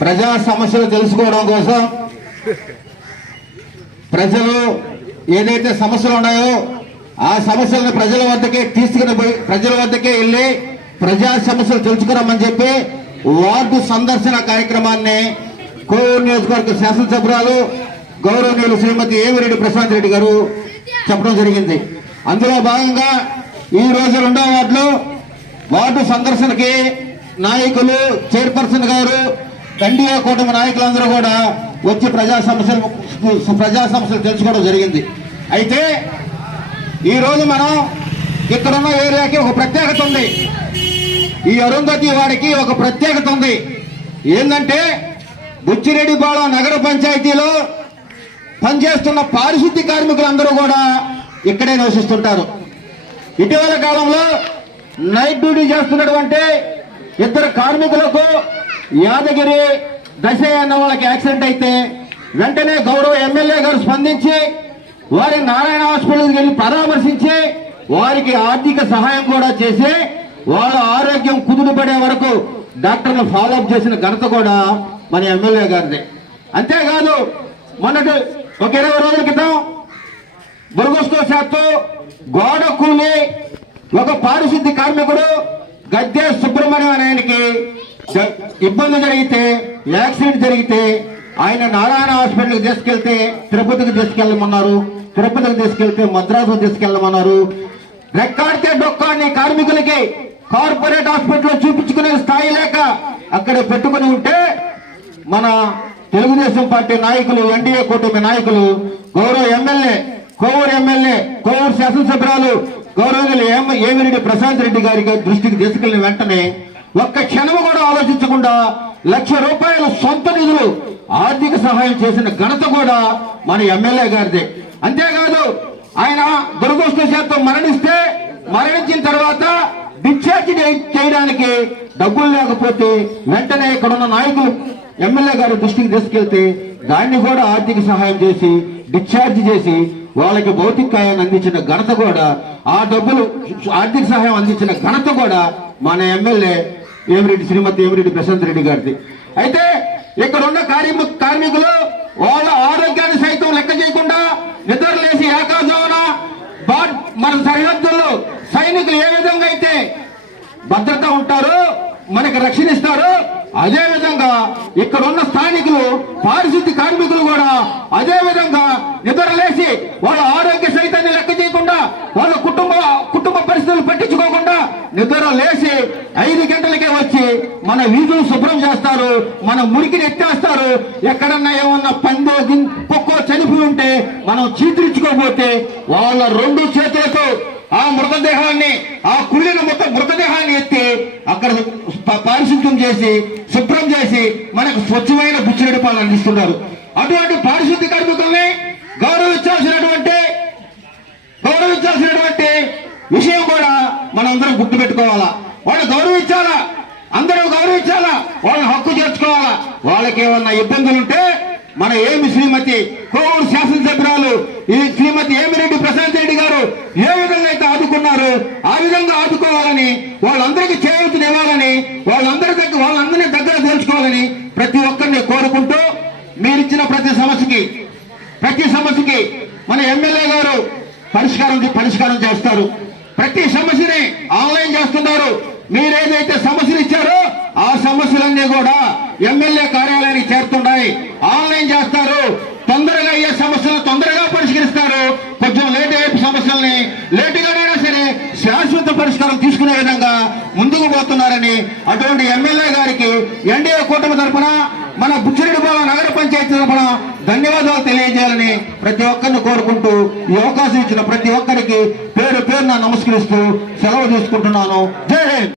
ప్రజా సమస్యలు తెలుసుకోవడం కోసం ప్రజలు ఏదైతే సమస్యలు ఉన్నాయో ఆ సమస్యలను ప్రజల వద్దకే తీసుకుని పోయి ప్రజల వద్దకే వెళ్ళి ప్రజా సమస్యలు తెలుసుకున్నామని చెప్పి వార్డు సందర్శన కార్యక్రమాన్ని కోవూరు నియోజకవర్గ శాసనసభ్యురాలు గౌరవనీయులు శ్రీమతి ఏమిరెడ్డి ప్రశాంత్ రెడ్డి గారు చెప్పడం జరిగింది. అందులో భాగంగా ఈ రోజు 2వ వార్డు సందర్శనకి నాయకులు చైర్పర్సన్ గారు ఎన్డీఏ కూటమి నాయకులందరూ కూడా వచ్చి ప్రజా సమస్యలు తెలుసుకోవడం జరిగింది. అయితే ఈ రోజు మనం ఇక్కడున్న ఏరియాకి ఒక ప్రత్యేకత ఉంది. ఈ అరుంధతి వాడికి ఒక ప్రత్యేకత ఉంది. ఏంటంటే బుచ్చిరెడ్డిపాళెం నగర పంచాయతీలో పనిచేస్తున్న పారిశుద్ధ్య కార్మికులందరూ కూడా ఇక్కడే నివసిస్తుంటారు. ఇటీవల కాలంలో నైట్ డ్యూటీ చేస్తున్నటువంటి 2 కార్మికులకు యాదగిరి దశ అన్న వాళ్ళకి యాక్సిడెంట్ అయితే వెంటనే గౌరవ ఎమ్మెల్యే గారు స్పందించి వారి నారాయణ హాస్పిటల్కి వెళ్ళి పరామర్శించి వారికి ఆర్థిక సహాయం కూడా చేసి వాళ్ళ ఆరోగ్యం కుదుటపడే వరకు డాక్టర్లు ఫాలోఅప్ చేసిన ఘనత కూడా మన ఎమ్మెల్యే గారిదే. అంతేకాదు మొన్నటి ఒక 20 రోజుల క్రితం దురదృష్టవశాత్తు గోడ కూలి ఒక పారిశుద్ధ్య కార్మికుడు గద్దె సుబ్రహ్మణ్యం అనే ఆయనకి ఇబ్బంది జరిగితే యాక్సిడెంట్ జరిగితే ఆయన నారాయణ హాస్పిటల్కి తీసుకెళ్తే తిరుపతికి తీసుకెళ్ళమన్నారు, తిరుపతికి తీసుకెళ్తే మద్రాసు తీసుకెళ్ళమన్నారు. రెక్కాడితే డొక్కాన్ని కార్మికులకి కార్పొరేట్ హాస్పిటల్లో చూపించుకునే స్థాయి లేక అక్కడే పెట్టుకుని ఉంటే మన తెలుగుదేశం పార్టీ నాయకులు ఎన్డీఏ కూటమి నాయకులు గౌరవ ఎమ్మెల్యే కోవూరు శాసనసభ్యురాలు గౌరవనీయులు ఏమిరెడ్డి ప్రశాంత్ రెడ్డి గారి దృష్టికి తీసుకెళ్లిన వెంటనే ఒక్క క్షణము కూడా ఆలోచించకుండా ₹1,00,000 సొంత నిధులు ఆర్థిక సహాయం చేసిన ఘనత కూడా మన ఎమ్మెల్యే గారిదే. అంతేకాదు ఆయన దురదృష్టవశాత్తు మరణించిన తర్వాత డిశ్చార్జ్ చేయడానికి డబ్బులు లేకపోతే వెంటనే ఇక్కడున్న నాయకులు ఎమ్మెల్యే గారి దృష్టికి తీసుకెళ్తే దాన్ని కూడా ఆర్థిక సహాయం చేసి డిశ్చార్జ్ చేసి వాళ్ళకి భౌతికాయాన్ని అందించిన ఘనత కూడా ఆ డబ్బులు ఆర్థిక సహాయం అందించిన ఘనత కూడా మన ఎమ్మెల్యే శ్రీమతి ఏమిరెడ్డి ప్రశాంత్ రెడ్డి గారిది. అయితే ఇక్కడ ఉన్న కార్మికులు వాళ్ళ ఆరోగ్యాన్ని సైతం లెక్క చేయకుండా నిద్రలేసి ఏకాజామున మన సరిహద్దుల్లో సైనికులు ఏ విధంగా అయితే భద్రత ఉంటారో మనకి రక్షణ ఇస్తారు, అదే విధంగా ఇక్కడ ఉన్న స్థానికులు పారిశుద్ధ్య కార్మికులు కూడా అదే విధంగా నిద్రలేసి వాళ్ళ ఆరోగ్య సైతాన్ని లెక్క చేయకుండా వాళ్ళ కుటుంబ పరిస్థితులు పట్టించుకోకుండా నిద్ర లేసి 5 గంటలకే వచ్చి మన వీధులు శుభ్రం చేస్తారు, మన మురికిని ఎత్తేస్తారు. ఎక్కడన్నా ఏమన్నా పందో కుక్కో చనిపోయి ఉంటే మనం చీత్రించుకోకపోతే వాళ్ళ 2 చేతులతో ఆ మృతదేహాన్ని ఆ కుళ్ళిన మృతదేహాన్ని ఎత్తి అక్కడ పారిశుద్ధ్యం చేసి శుభ్రం చేసి మనకు స్వచ్ఛమైన బుచ్చిరెడ్డిపాలెం అందిస్తున్నారు. అటువంటి పారిశుద్ధ్య కార్మికుల్ని గౌరవించాల్సినటువంటి విషయం కూడా మనందరం గుర్తుపెట్టుకోవాలా. వాళ్ళు గౌరవించాలా, అందరూ గౌరవించాలా, వాళ్ళని హక్కు చేర్చుకోవాలా. వాళ్ళకి ఏమన్నా ఇబ్బందులుంటే మన శ్రీమతి కోవూరు శాసనసభ్యురాలు శ్రీమతి ఏమిరెడ్డి ప్రశాంత్ రెడ్డి గారు ఏ విధంగా అయితే ఆదుకున్నారు ఆ విధంగా ఆదుకోవాలని, వాళ్ళందరికీ చేయూతనివ్వాలని, వాళ్ళందరినీ దగ్గర చేర్చుకోవాలని ప్రతి ఒక్కరిని కోరుకుంటూ మీరిచ్చిన ప్రతి సమస్యకి మన ఎమ్మెల్యే గారు పరిష్కారం చేస్తారు. ప్రతి సమస్యని ఆన్లైన్ చేస్తున్నారు. మీరేదైతే సమస్యలు ఇచ్చారో ఆ సమస్యలన్నీ కూడా ఎమ్మెల్యే కార్యాలయానికి చేరుతున్నాయి. ఆన్లైన్ చేస్తారు. తొందరగా అయ్యే సమస్యలను తొందరగా పరిష్కరిస్తారు. కొంచెం లేట్ అయ్యే సమస్యల్ని లేటుగానైనా సరే శాశ్వత పరిష్కారం తీసుకునే విధంగా ముందుకు పోతున్నారని అటువంటి ఎమ్మెల్యే గారికి ఎన్డీఏ కూటమి తరఫున మన బుచ్చిరెడ్డిపాలెం నగర పంచాయతీ తరఫున ధన్యవాదాలు తెలియజేయాలని ప్రతి ఒక్కరిని కోరుకుంటూ ఈ అవకాశం ఇచ్చిన ప్రతి ఒక్కరికి పేరున నమస్కరిస్తూ సెలవు తీసుకుంటున్నాను. జై హింద్.